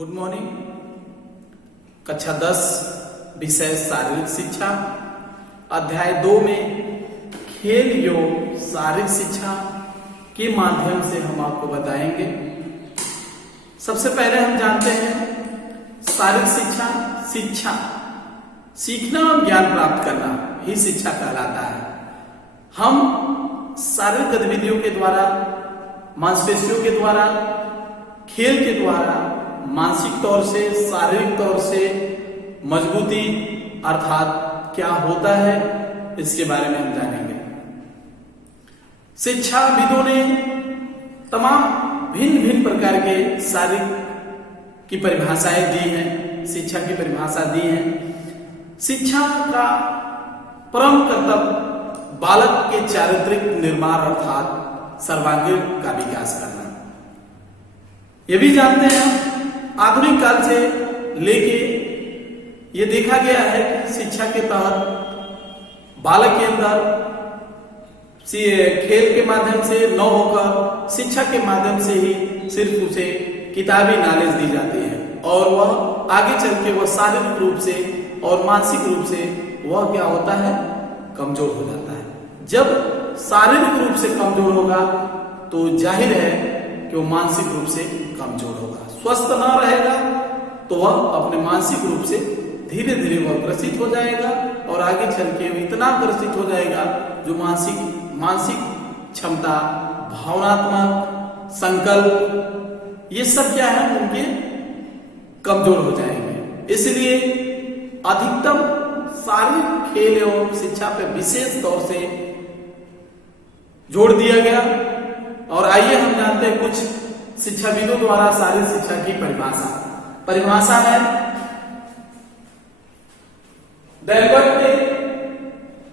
Good morning. कक्षा 10 विषय शारीरिक शिक्षा, अध्याय 2 में खेल योग शारीरिक शिक्षा के माध्यम से हम आपको बताएंगे। सबसे पहले हम जानते हैं शारीरिक शिक्षा, शिक्षा सीखना और ज्ञान प्राप्त करना ही शिक्षा कहलाता है। हम शारीरिक गतिविधियों के द्वारा, मांसपेशियों के द्वारा, खेल के द्वारा मानसिक तौर से, शारीरिक तौर से मजबूती अर्थात क्या होता है इसके बारे में हम जानेंगे। शिक्षाविदों ने तमाम भिन्न भिन्न प्रकार के शारीरिक की परिभाषाएं दी हैं, शिक्षा की परिभाषा दी है। शिक्षा का परम कर्तव्य बालक के चारित्रिक निर्माण अर्थात सर्वांगीण का विकास करना। ये भी जानते हैं आधुनिक काल से लेके ये देखा गया है कि शिक्षा के तहत बालक के अंदर खेल के माध्यम से न होकर शिक्षा के माध्यम से ही सिर्फ उसे किताबी नॉलेज दी जाती है और वह आगे चल के वह शारीरिक रूप से और मानसिक रूप से वह क्या होता है, कमजोर हो जाता है। जब शारीरिक रूप से कमजोर होगा तो जाहिर है कि वो मानसिक रूप से कमजोर होगा। स्वस्थ न रहेगा तो वह अपने मानसिक रूप से धीरे धीरे वह ग्रसित हो जाएगा और आगे चल के इतना ग्रसित हो जाएगा जो मानसिक क्षमता, भावनात्मक संकल्प, ये सब क्या है उनके कमजोर हो जाएंगे। इसलिए अधिकतम शारीरिक खेल एवं शिक्षा पे विशेष तौर से जोड़ दिया गया। और आइए हम जानते हैं कुछ शिक्षाविदों द्वारा शारीरिक शिक्षा की परिभाषा है। डेल्बर्ट ने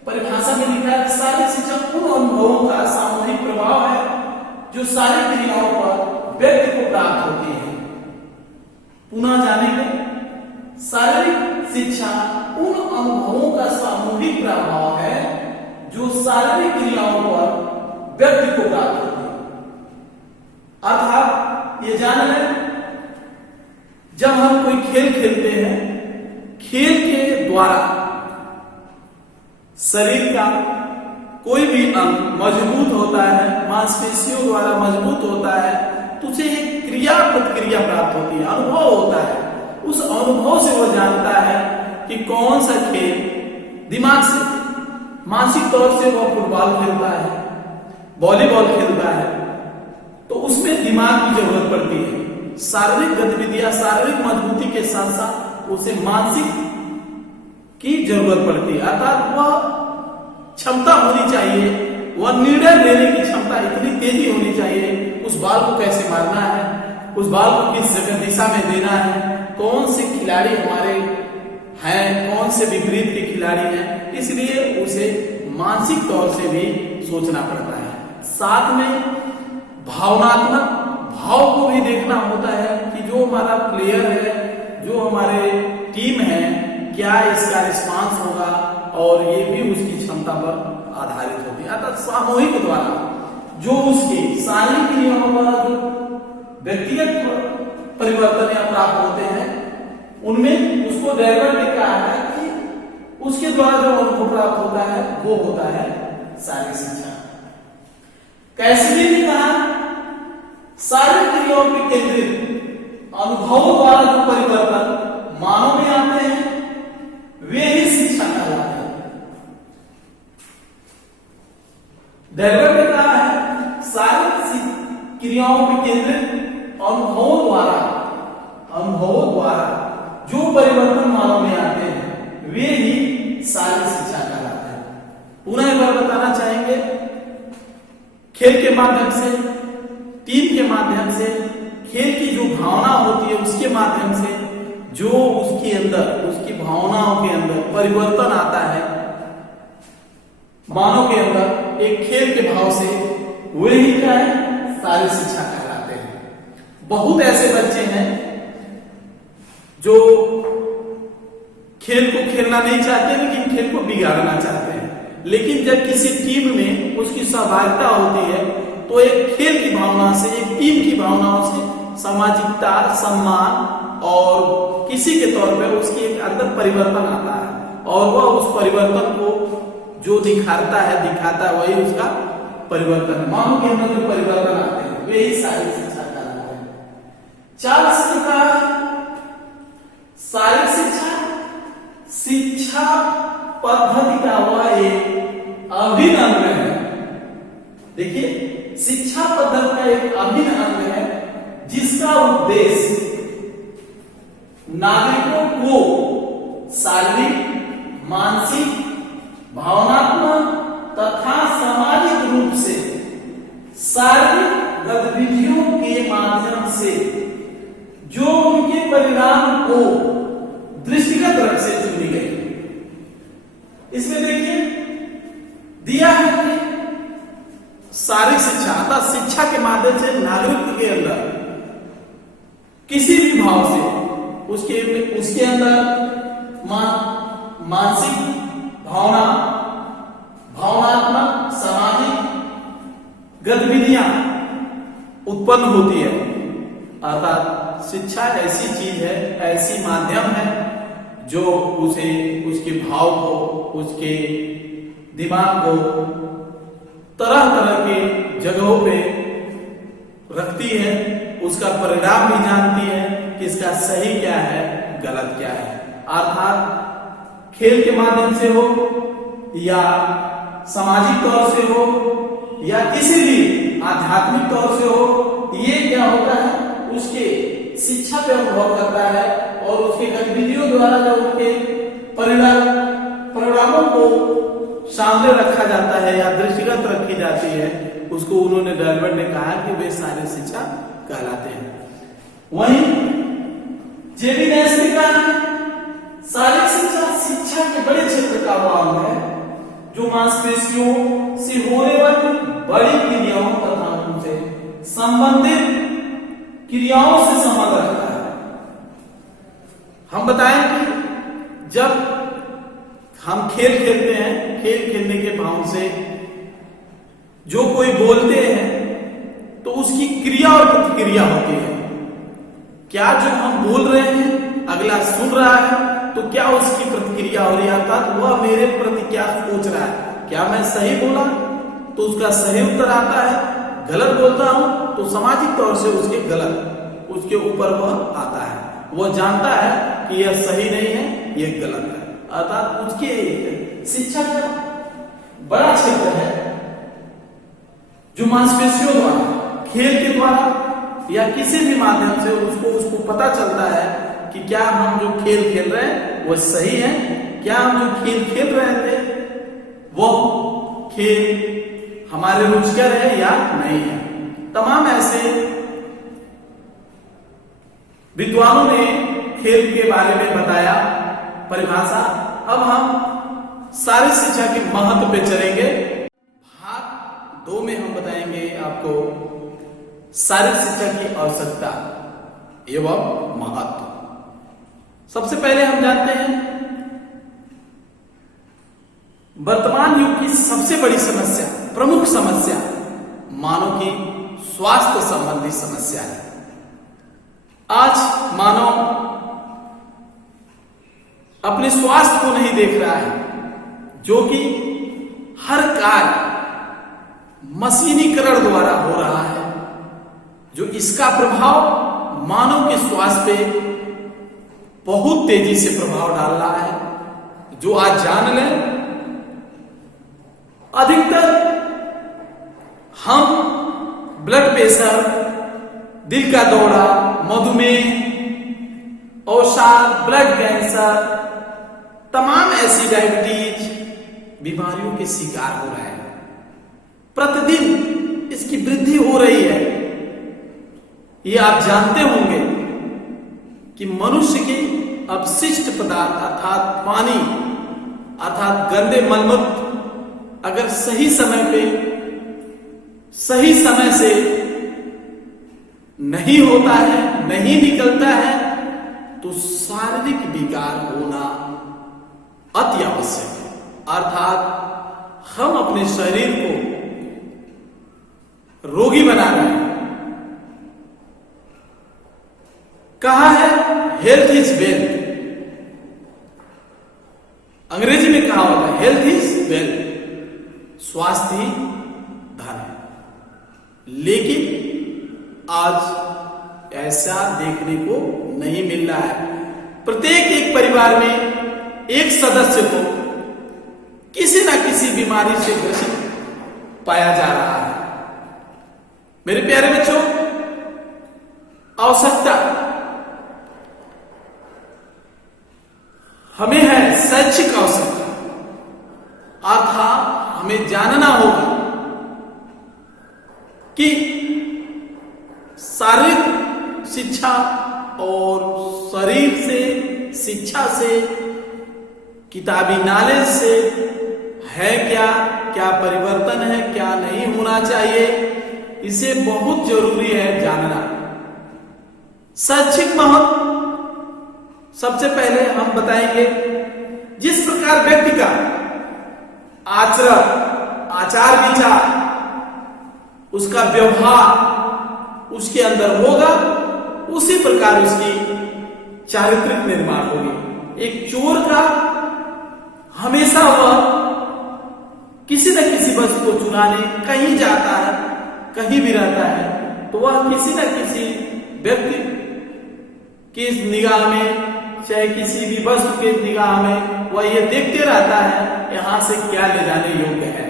परिभाषा में लिखा है शारीरिक शिक्षा उन अनुभवों का सामूहिक प्रभाव है जो शारीरिक क्रियाओं पर व्यक्ति को प्राप्त होती है। पुनः जानेंगे, शारीरिक शिक्षा उन अनुभवों का सामूहिक प्रभाव है जो शारीरिक क्रियाओं पर व्यक्ति को प्राप्त होती है। अर्थात ये जान लें, जब हम कोई खेल खेलते हैं, खेल के द्वारा शरीर का कोई भी अंग मजबूत होता है, मांसपेशियों द्वारा मजबूत होता है, तो उसे एक क्रिया प्रतिक्रिया प्राप्त होती है, अनुभव होता है। उस अनुभव से वह जानता है कि कौन सा खेल दिमाग से, मानसिक तौर से वह फुटबॉल खेलता है, वॉलीबॉल खेलता है, तो उसमें दिमाग की जरूरत पड़ती है। शारीरिक गतिविधियां, शारीरिक मजबूती के साथ साथ उसे मानसिक की जरूरत पड़ती है। अर्थात वह क्षमता होनी चाहिए, वह निर्णय लेने की क्षमता इतनी तेजी होनी चाहिए, उस बॉल को कैसे मारना है, उस बॉल को किस जगह दिशा में देना है, कौन से खिलाड़ी हमारे हैं, कौन से विपरीत के खिलाड़ी हैं। इसलिए उसे मानसिक तौर से भी सोचना पड़ता है। साथ में भावनात्मक भाव को भी देखना होता है कि जो हमारा प्लेयर है, जो हमारे टीम है, क्या इसका रिस्पांस होगा, और ये भी उसकी क्षमता पर आधारित होती है। अर्थात सामूहिक द्वारा जो उसके शारीरिक क्रियाओं द्वारा जो व्यक्तिगत परिवर्तन या प्राप्त होते हैं, उनमें उसको डेल्बर्ट ने कहा है कि उसके द्वारा जो अनुभव प्राप्त होता है वो होता है शारीरिक शिक्षा। कैसली ने कहा शारीरिक क्रियाओं पर केंद्रित अनुभवों द्वारा जो परिवर्तन मानव में आते हैं वे ही शिक्षा कहलाते हैं। डेल्बर्ट ने कहा है शारीरिक क्रियाओं पर केंद्रित अनुभवों द्वारा जो परिवर्तन मानव में आते हैं वे ही शारीरिक शिक्षा कहलाते हैं। पुनः एक बार बताना चाहेंगे, खेल के माध्यम से, टीम के माध्यम से, खेल की जो भावना होती है उसके माध्यम से जो उसके अंदर, उसकी भावनाओं के अंदर परिवर्तन आता है मानव के अंदर एक खेल के भाव से, वही क्या है, शारीरिक शिक्षा कहलाते हैं। बहुत ऐसे बच्चे हैं जो खेल को खेलना नहीं चाहते लेकिन खेल को बिगाड़ना चाहते हैं, लेकिन जब किसी टीम में उसकी सहभागिता होती है तो एक खेल की भावना से, एक टीम की भावनाओं से सामाजिकता, सम्मान और किसी के तौर पे उसके एक अंदर परिवर्तन आता है और वह उस परिवर्तन को जो दिखाता है वही उसका परिवर्तन है। मानव के अंदर जो परिवर्तन आते हैं वे ही शारीरिक शिक्षा कहलाते हैं। चार्ल्स ने कहा शारीरिक शिक्षा पद्धति का वह एक अभिन्न अंग है। देखिए, शिक्षा पद्धति का एक अभिन्न अंग है जिसका उद्देश्य नागरिकों को शारीरिक, मानसिक, भावनात्मक तथा सामाजिक रूप से शारीरिक गतिविधियों के माध्यम से जो उनके परिणाम को दृष्टिगत रूप से चुनी गई। इसमें देखिए दिया है कि शारीरिक शिक्षा अर्थात शिक्षा के माध्यम से नागरिक के अंदर किसी भी भाव से उसके अंदर मानसिक, भावनात्मक, सामाजिक गतिविधियां उत्पन्न होती है। अर्थात शिक्षा ऐसी चीज है, ऐसी माध्यम है जो उसे उसके भाव को, उसके दिमाग को तरह तरह के जगहों पे रखती है, उसका परिणाम भी जानती है कि इसका सही क्या है, गलत क्या है। अर्थात खेल के माध्यम से हो या सामाजिक तौर से हो या किसी भी आध्यात्मिक तौर से हो, ये क्या होता है उसके शिक्षा पे अनुभव करता है और उसके गतिविधियों द्वारा जो उनके परिणामों को सामने रखा जाता है या दृष्टिगत रखी जाती है, उसको उन्होंने डार्विन ने कहा कि वे शारीरिक शिक्षा कहलाते हैं। वहीं जेबी नेस ने कहा शारीरिक शिक्षा के बड़े क्षेत्र का भाग है जो मांसपेशियों से होने वाली बड़ी क्रियाओं तथा उनसे संबंधित क्रियाओं से संबंध रखता है। हम बताएं कि जब हम खेल खेलते हैं, खेल खेलने के भाव से जो कोई बोलते हैं तो उसकी क्रिया और प्रतिक्रिया होती है। क्या जो हम बोल रहे हैं अगला सुन रहा है तो क्या उसकी प्रतिक्रिया हो रही है, अर्थात वह मेरे प्रति क्या सोच रहा है। क्या मैं सही बोला तो उसका सही उत्तर आता है, गलत बोलता हूं तो सामाजिक तौर से उसके ऊपर वह आता है। वह जानता है कि यह सही नहीं है, यह गलत है। अर्थात उसके शिक्षा का बड़ा क्षेत्र है जो मांसपेशियों द्वारा, खेल के द्वारा या किसी भी माध्यम से उसको पता चलता है कि क्या हम जो खेल खेल रहे हैं वो सही है, क्या हम जो खेल खेल रहे थे वो खेल हमारे रुचिकर है या नहीं है। तमाम ऐसे विद्वानों ने खेल के बारे में बताया परिभाषा। अब हम शारीरिक शिक्षा के महत्व पे चलेंगे। भाग 2 में हम बताएंगे आपको शारीरिक शिक्षा की आवश्यकता एवं महत्व। सबसे पहले हम जानते हैं वर्तमान युग की सबसे बड़ी समस्या, प्रमुख समस्या मानव की स्वास्थ्य संबंधी समस्या है। आज मानव अपने स्वास्थ्य को नहीं देख रहा है, जो कि हर कार्य मशीनीकरण द्वारा हो रहा है, जो इसका प्रभाव मानव के स्वास्थ्य पे बहुत तेजी से प्रभाव डाल रहा है। जो आज जान लें, अधिकतर हम ब्लड प्रेशर, दिल का दौरा, मधुमेह, अवसाद, ब्लड कैंसर, तमाम ऐसी डायबिटीज बीमारियों के शिकार हो रहे हैं। प्रतिदिन इसकी वृद्धि हो रही है। ये आप जानते होंगे कि मनुष्य के अपशिष्ट पदार्थ अर्थात पानी, अर्थात गंदे मलमूत्र अगर सही समय पे, सही समय से नहीं होता है, नहीं निकलता है, तो शारीरिक विकार होना अति आवश्यक है। अर्थात हम अपने शरीर को रोगी बना रहे हैं। कहा है हेल्थ इज वेल्थ, अंग्रेजी में कहा होता है हेल्थ इज वेल्थ, स्वास्थ्य ही धन है। लेकिन आज ऐसा देखने को नहीं मिल रहा है। प्रत्येक एक परिवार में एक सदस्य को किसी न किसी बीमारी से ग्रसित पाया जा रहा है। मेरे प्यारे बच्चों, आवश्यकता हमें है शैक्षिक आवश्यकता, अर्थात हमें जानना होगा कि शारीरिक शिक्षा और शरीर से शिक्षा से किताबी नॉलेज से है क्या परिवर्तन है, क्या नहीं होना चाहिए, इसे बहुत जरूरी है जानना। शैक्षिक महत्व सबसे पहले हम बताएंगे, जिस प्रकार व्यक्ति का आचरण, आचार विचार, उसका व्यवहार उसके अंदर होगा, उसी प्रकार उसकी चारित्रिक निर्माण होगी। एक चोर का हमेशा वह किसी न किसी वस्तु को चुराने कहीं जाता है, कहीं भी रहता है, तो वह किसी न किसी व्यक्ति की निगाह में, चाहे किसी भी वस्तु के निगाह में, वह ये देखते रहता है यहां से क्या ले जाने योग्य है।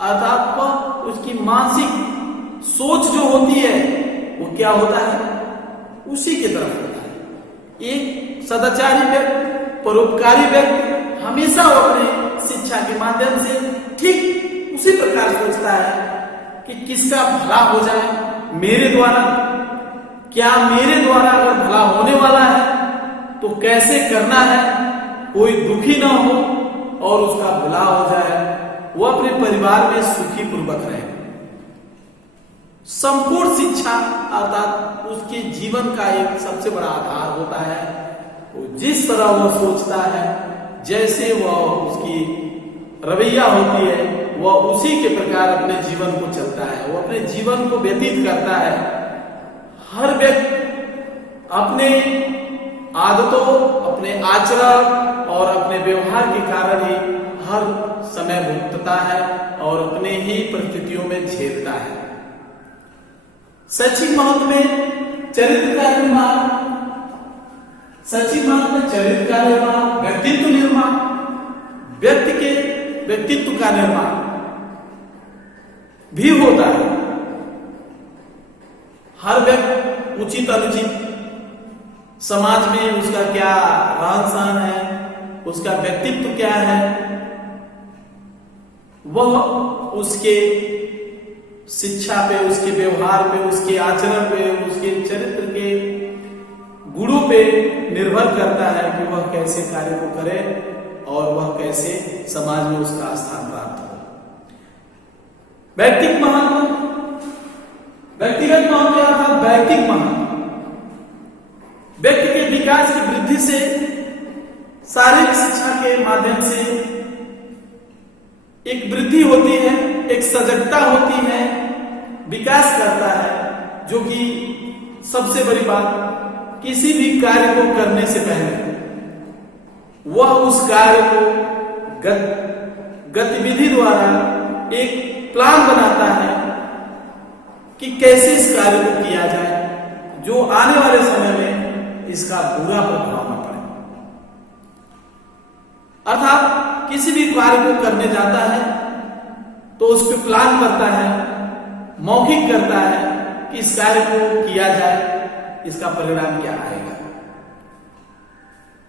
अर्थात वह उसकी मानसिक सोच जो होती है वो क्या होता है, उसी की तरफ होता है। एक सदाचारी व्यक्ति, परोपकारी व्यक्ति हमेशा अपने शिक्षा के माध्यम से ठीक उसी प्रकार सोचता है कि किसका भला हो जाए मेरे द्वारा, क्या मेरे द्वारा अगर भला होने वाला है तो कैसे करना है, कोई दुखी ना हो और उसका भला हो जाए, वो अपने परिवार में सुखी पूर्वक रहे। संपूर्ण शिक्षा अर्थात उसके जीवन का एक सबसे बड़ा आधार होता है। वो जिस तरह वह सोचता है, जैसे वह उसकी रवैया होती है, वह उसी के प्रकार अपने जीवन को चलता है, वो अपने जीवन को व्यतीत करता है। हर व्यक्ति अपने आदतों, अपने आचरण और अपने व्यवहार के कारण ही हर समय भुगतता है और अपने ही परिस्थितियों में झेलता है। शैक्षिक महत्व में चरित्र का निर्माण, शैक्षिक महत्व में चरित्र का निर्माण, व्यक्तित्व निर्माण, व्यक्ति के व्यक्तित्व का निर्माण भी होता है। हर व्यक्ति उचित अनुचित समाज में उसका क्या रहन सहन है, उसका व्यक्तित्व क्या है, वह उसके शिक्षा पे, उसके व्यवहार पे, उसके आचरण पे, उसके चरित्र के गुणों पे निर्भर करता है कि वह कैसे कार्य को करे और वह कैसे समाज में उसका स्थान प्राप्त हो। व्यक्तिगत महत्व, व्यक्तिगत महत्व अर्थात व्यक्तिगत महत्व व्यक्ति के विकास की वृद्धि से, शारीरिक शिक्षा के माध्यम से एक वृद्धि होती है, एक सजगता होती है, विकास करता है। जो कि सबसे बड़ी बात, किसी भी कार्य को करने से पहले वह उस कार्य को गतिविधि द्वारा एक प्लान बनाता है कि कैसे इस कार्य को किया जाए, जो आने वाले समय में इसका बुरा प्रभाव न पड़े। अर्थात किसी भी कार्य को करने जाता है तो उस पर प्लान करता है, मौखिक करता है कि इस कार्य को किया जाए, इसका परिणाम क्या आएगा,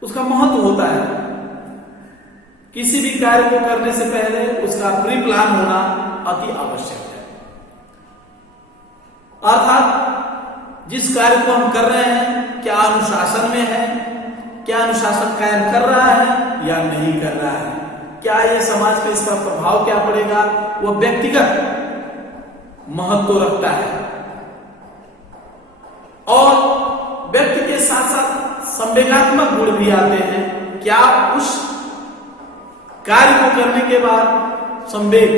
उसका महत्व होता है। किसी भी कार्य को करने से पहले उसका प्री प्लान होना अति आवश्यक है। अर्थात जिस कार्य को हम कर रहे हैं, क्या अनुशासन में है, क्या अनुशासन कायम कर रहा है या नहीं कर रहा है, क्या यह समाज पे इसका प्रभाव क्या पड़ेगा, वह व्यक्तिगत महत्व रखता है। और व्यक्ति के साथ साथ संवेगात्मक गुण भी आते हैं। क्या उस कार्य को करने के बाद संवेग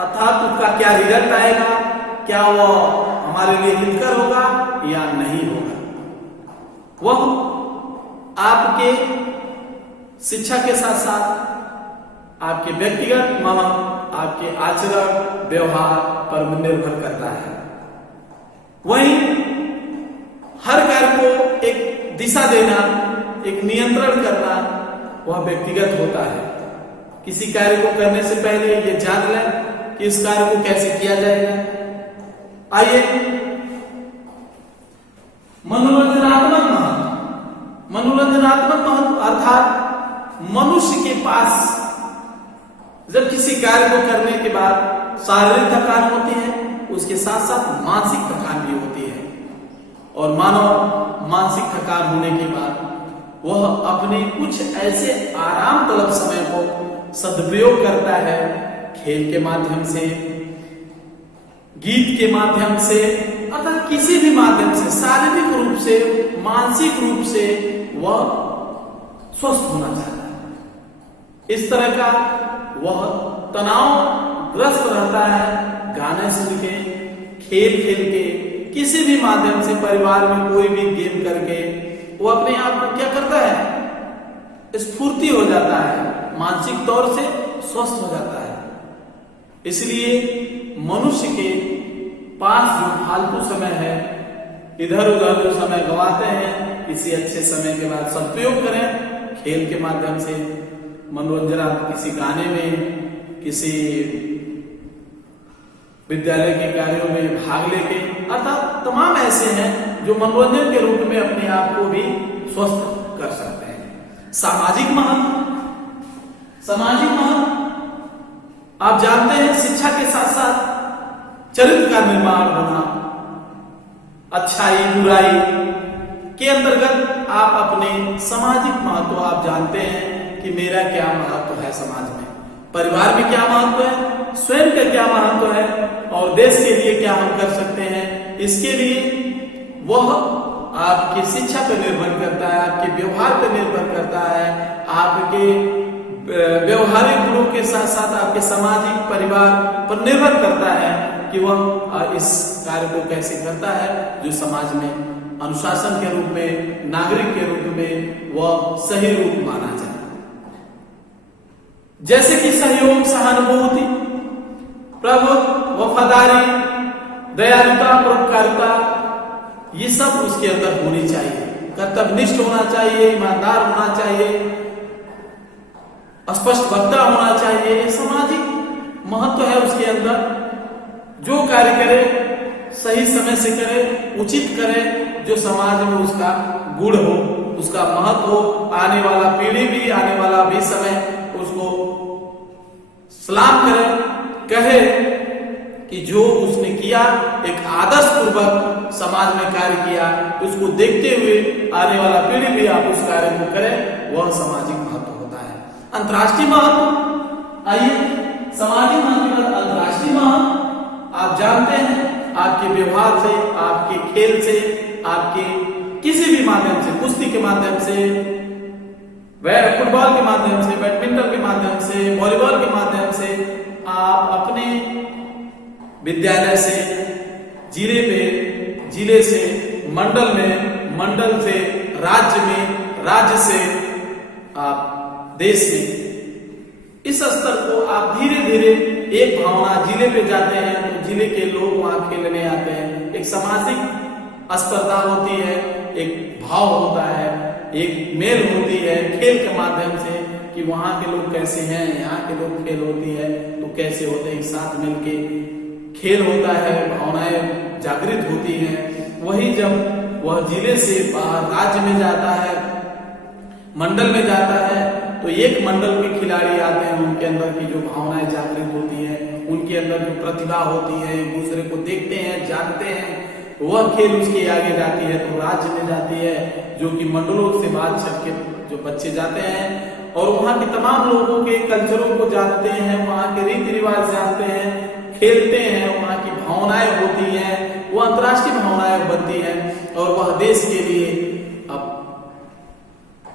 अर्थात उसका क्या रिजल्ट आएगा, क्या वह हमारे लिए हितकर होगा या नहीं होगा। वह आपके शिक्षा के साथ साथ आपके व्यक्तिगत महत्व, आपके आचरण व्यवहार पर निर्भर करता है। वहीं हर कार्य को एक दिशा देना, एक नियंत्रण करना वह व्यक्तिगत होता है। किसी कार्य को करने से पहले ये जान लें कि इस कार्य को कैसे किया जाएगा। आइए मनोरंजनात्मक महत्व। मनोरंजनात्मक महत्व अर्थात मनुष्य के पास जब किसी कार्य को करने के बाद शारीरिक थकान होती है, उसके साथ साथ मानसिक थकान भी होती है। और मानव मानसिक थकान होने के बाद वह अपने कुछ ऐसे आराम तलब समय को सदुपयोग करता है, खेल के माध्यम से, गीत के माध्यम से, अर्थात किसी भी माध्यम से, शारीरिक रूप से, मानसिक रूप से वह स्वस्थ होना चाहता है। इस तरह का वह तनावग्रस्त रहता है। गाने सुन के, खेल खेल के, किसी भी माध्यम से, परिवार में कोई भी गेम करके वो अपने आप को क्या करता है, स्फूर्ति हो जाता है, मानसिक तौर से स्वस्थ हो जाता है। इसलिए मनुष्य के पास जो फालतू समय है, इधर उधर जो समय गवाते हैं, किसी अच्छे समय के बाद सदुपयोग करें। खेल के माध्यम से मनोरंजन, किसी गाने में, किसी विद्यालय के कार्यों में भाग लेके, अर्थात तमाम ऐसे हैं जो मनोरंजन के रूप में अपने आप को भी स्वस्थ कर सकते हैं। सामाजिक महत्व। सामाजिक महत्व आप जानते हैं, शिक्षा के साथ साथ चरित्र का निर्माण होना, अच्छाई बुराई के अंतर्गत आप अपने सामाजिक महत्व आप जानते हैं कि मेरा क्या महत्व है समाज में, परिवार में क्या महत्व है, स्वयं का क्या महत्व है और देश के लिए क्या हम कर सकते हैं। इसके लिए वह आपकी शिक्षा पर निर्भर करता है, आपके व्यवहार पर निर्भर करता है, आपके व्यवहारिक गुणों के साथ साथ आपके सामाजिक परिवार पर निर्भर करता है कि वह इस कार्य को कैसे करता है जो समाज में अनुशासन के रूप में, नागरिक के रूप में वह सही रूप माना जाए। जैसे कि सहयोग, सहानुभूति, प्रभुत्व, वफादारी, दयालुता, परोपकारिता, ये सब उसके अंदर होनी चाहिए। कर्तव्यनिष्ठ होना चाहिए, ईमानदार होना चाहिए, स्पष्ट वक्ता होना चाहिए। सामाजिक महत्व है उसके अंदर। जो कार्य करे सही समय से करे, उचित करे, जो समाज में उसका गुण हो, उसका महत्व हो, आने वाला पीढ़ी भी, आने वाला भी समय उसको सलाम करे, कहे कि जो उसने किया एक आदर्श पूर्वक समाज में कार्य किया, उसको देखते हुए आने वाला पीढ़ी भी आप उस कार्य को करे, वह सामाजिक महत्व होता है। अंतर्राष्ट्रीय महत्व। आइए सामाजिक महत्व, अंतर्राष्ट्रीय महत्व आप जानते हैं, आपके व्यवहार से, आपके खेल से, आपके किसी भी माध्यम से, कुश्ती के माध्यम से, फुटबॉल के माध्यम से, बैडमिंटन के माध्यम से, वॉलीबॉल के माध्यम से, आप अपने विद्यालय से जिले पे, जिले से मंडल में, मंडल से राज्य में, राज्य से आप देश में, इस स्तर को आप धीरे धीरे एक भावना, जिले पे जाते हैं तो जिले के लोग वहां खेलने आते हैं, एक सामाजिक स्पर्धा होती है, एक भाव होता है, एक मेल होती है खेल के माध्यम से कि वहां के लोग कैसे हैं, यहाँ के लोग खेल होती है तो कैसे होते हैं, एक साथ मिलके खेल होता है, भावनाएं जागृत होती हैं। वही जब वह जिले से बाहर राज्य में जाता है, मंडल में जाता है, तो एक मंडल के खिलाड़ी आते हैं, उनके अंदर की जो भावनाएं जागृत होती है, उनके अंदर जो प्रतिभा होती है, एक दूसरे को देखते हैं, जानते हैं, वह खेल उसके आगे जाती है तो राज्य में जाती है, जो कि मंडलों से बाद सबके जो बच्चे जाते हैं और वहाँ के तमाम लोगों के कल्चरों को जानते हैं, वहाँ के रीति रिवाज जानते हैं, खेलते हैं, वहाँ की भावनाएं होती हैं, वो अंतर्राष्ट्रीय भावनाएं बनती हैं और वह देश के लिए अब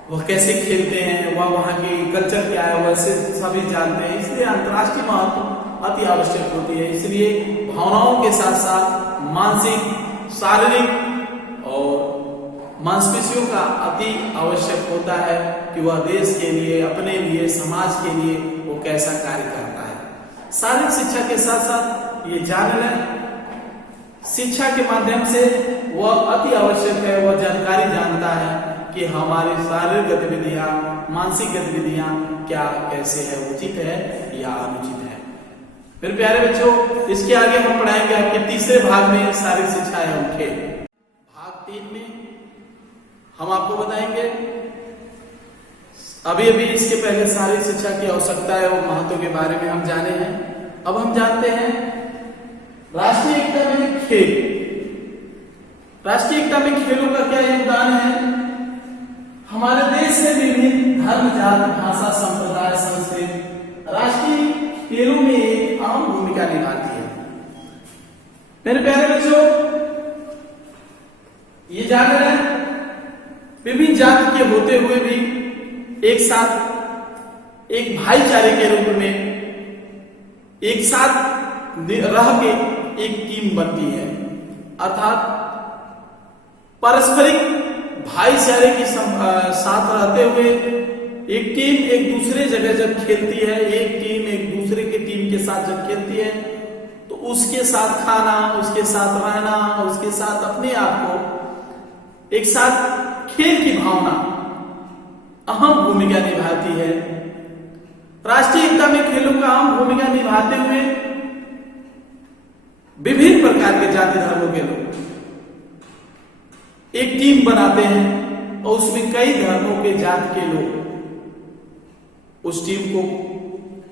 वह कैसे खेलते हैं, वह वहाँ की कल्चर क्या है, वैसे सभी जानते हैं। इसलिए अंतर्राष्ट्रीय महत्व अति आवश्यक होती है। इसलिए भावनाओं के साथ साथ मानसिक, शारीरिक और मांसपेशियों का अति आवश्यक होता है कि वह देश के लिए, अपने लिए, समाज के लिए वो कैसा कार्य करता है। शारीरिक शिक्षा के साथ साथ ये जान लें, शिक्षा के माध्यम से वह अति आवश्यक है, वह जानकारी जानता है कि हमारी शारीरिक गतिविधियां, मानसिक गतिविधियां क्या, कैसे है, उचित है या अनुचित है। फिर प्यारे बच्चों, इसके आगे हम पढ़ाएंगे आपके तीसरे भाग में शारीरिक शिक्षा एवं खेल। भाग 3 में हम आपको बताएंगे, अभी इसके पहले शारीरिक शिक्षा की आवश्यकता एवं महत्व के बारे में हम जाने हैं। अब हम जानते हैं राष्ट्रीय एकता में खेल। राष्ट्रीय एकता में खेलों का क्या योगदान है? हमारे देश में विभिन्न धर्म, जाति, भाषा, संप्रदाय, संस्कृति राष्ट्रीय खेलों में एक अहम भूमिका निभाती है। मेरे प्यारे बच्चों, ये जान रहे हैं विभिन्न जाति के होते हुए भी एक साथ, एक भाईचारे के रूप में एक साथ रह के एक टीम बनती है, अर्थात पारस्परिक भाईचारे के साथ रहते हुए एक टीम एक दूसरे जगह जब खेलती है, एक टीम एक दूसरे के टीम के साथ जब खेलती है, तो उसके साथ खाना, उसके साथ रहना, उसके साथ अपने आप को एक साथ खेल की भावना अहम भूमिका निभाती है। राष्ट्रीय एकता में खेलों का अहम भूमिका निभाते हुए विभिन्न प्रकार के जाति धर्मों के लोग एक टीम बनाते हैं और उसमें कई धर्मों के जाति के लोग उस टीम को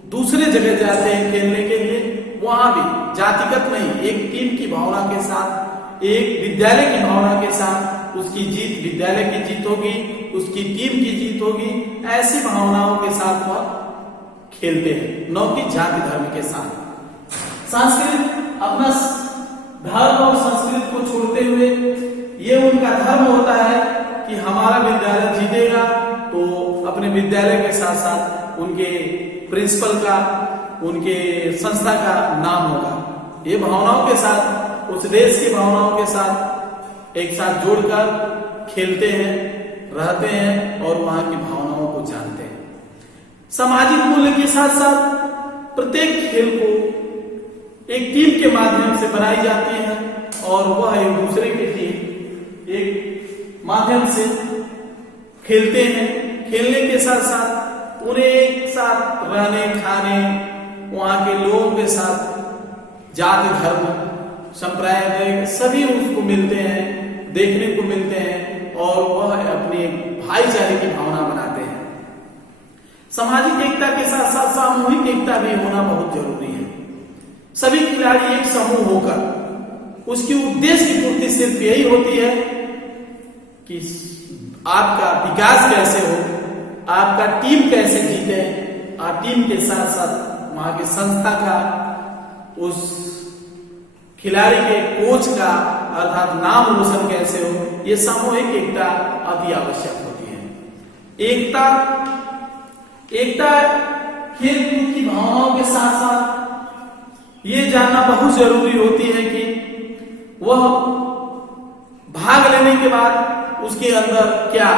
दूसरे जगह जाते हैं खेलने के लिए। वहां भी जातिगत नहीं, एक टीम की भावना के साथ, एक विद्यालय की भावना के साथ, उसकी जीत विद्यालय की जीत होगी, उसकी टीम की जीत होगी, ऐसी भावनाओं के साथ वह खेलते हैं, न कि जाति धर्म के साथ। संस्कृत अपना धर्म और संस्कृति को छोड़ते हुए ये उनका धर्म होता है कि हमारा विद्यालय जीतेगा तो अपने विद्यालय के साथ साथ उनके प्रिंसिपल का, उनके संस्था का नाम होगा। ये भावनाओं के साथ, उस देश की भावनाओं के साथ एक साथ जोड़कर खेलते हैं, रहते हैं और वहां की भावनाओं को जानते हैं। सामाजिक मूल्य के साथ साथ प्रत्येक खेल को एक टीम के माध्यम से बनाई जाती है और वह एक दूसरे की टीम एक माध्यम से खेलते हैं। खेलने के साथ साथ उन्हें एक साथ रहने, खाने, वहां के लोगों के साथ जाति धर्म संप्रदाय सभी उसको मिलते हैं, देखने को मिलते हैं और वह अपनी भाईचारे की भावना बनाते हैं। सामाजिक एकता के साथ साथ सामूहिक एकता भी होना बहुत जरूरी है। सभी खिलाड़ी एक समूह होकर उसकी उद्देश्य की पूर्ति सिर्फ यही होती है कि आपका विकास कैसे हो, आपका टीम कैसे जीते, आप टीम के साथ साथ वहां की संस्था का, उस खिलाड़ी के कोच का अर्थात नाम रोशन कैसे हो, ये सामूहिक एकता अति आवश्यक होती है। एकता खेल कूद की भावनाओं के साथ साथ ये जानना बहुत जरूरी होती है कि वह भाग लेने के बाद उसके अंदर क्या,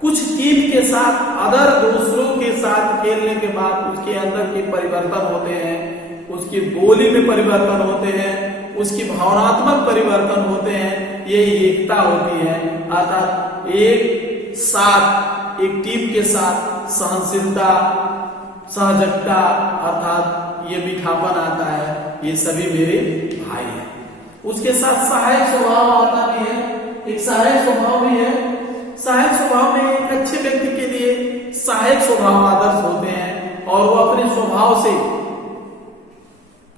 कुछ टीम के साथ अदर दूसरों के साथ खेलने के बाद उसके अंदर के परिवर्तन होते हैं, उसकी बोली में परिवर्तन होते हैं, उसकी भावनात्मक परिवर्तन होते हैं। ये एकता होती है, अर्थात एक साथ, एक टीम के साथ सहनशीलता, सहजता, अर्थात ये मीठापन आता है, ये सभी मेरे भाई हैं। उसके साथ सहायक स्वभाव आता भी है, एक सहायक स्वभाव भी है। सहायक स्वभाव में एक अच्छे व्यक्ति के लिए सहायक स्वभाव आदर्श होते हैं और वो अपने स्वभाव से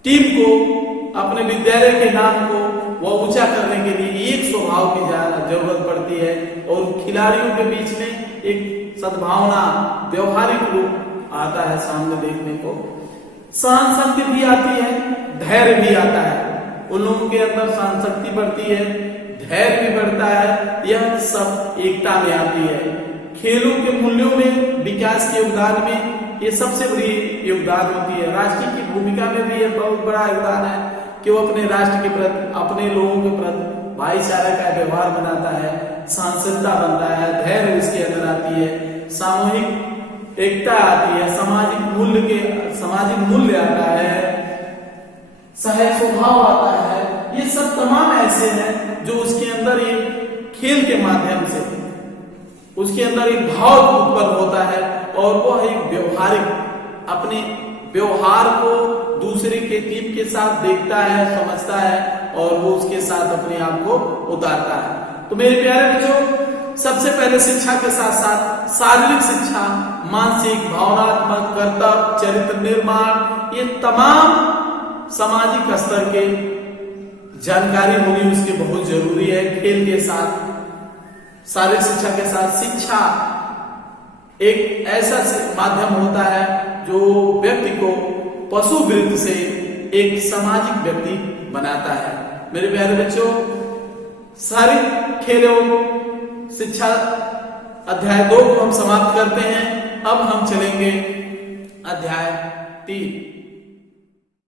टीम को, अपने विद्यालय के नाम को वह ऊंचा करने के लिए एक स्वभाव की जरूरत पड़ती है और खिलाड़ियों के बीच में एक सद्भावना, व्यवहारिक रूप आता है सामने देखने को। सहन शक्ति भी आती है, धैर्य भी आता है, उन लोगों के अंदर सहन शक्ति बढ़ती है, धैर्य भी बढ़ता है। यह सब एकता में आती है। खेलों के मूल्यों में, विकास के योगदान में ये सबसे बड़ी योगदान होती है। राष्ट्र की भूमिका में भी यह बहुत बड़ा योगदान है कि वो अपने राष्ट्र के प्रति, अपने लोगों के प्रति भाईचारा का व्यवहार बनाता है, सहनशीलता बनता है, धैर्य उसके अंदर आती है, सामूहिक एकता आती है, सामाजिक मूल्य आता है, सहायक स्वभाव आता है। ये सब तमाम ऐसे हैं जो उसके अंदर एक खेल के माध्यम से उसके अंदर एक भाव उत्पन्न होता है और वह एक व्यवहारिक अपने व्यवहार को दूसरे के टीम के साथ देखता है, समझता है और वो उसके साथ अपने आप को उतारता है। तो मेरे प्यारे बच्चों, सबसे पहले शिक्षा के साथ साथ शारीरिक शिक्षा, मानसिक, भावनात्मक, कर्तव्य, चरित्र निर्माण, ये तमाम सामाजिक स्तर के जानकारी होनी उसकी बहुत जरूरी है। खेल के साथ, शारीरिक शिक्षा के साथ शिक्षा एक ऐसा माध्यम होता है जो व्यक्ति को पशु वृत्ति से एक सामाजिक व्यक्ति बनाता है। मेरे प्यारे बच्चों, शारीरिक खेल एवं शिक्षा अध्याय 2 को हम समाप्त करते हैं। अब हम चलेंगे अध्याय 3।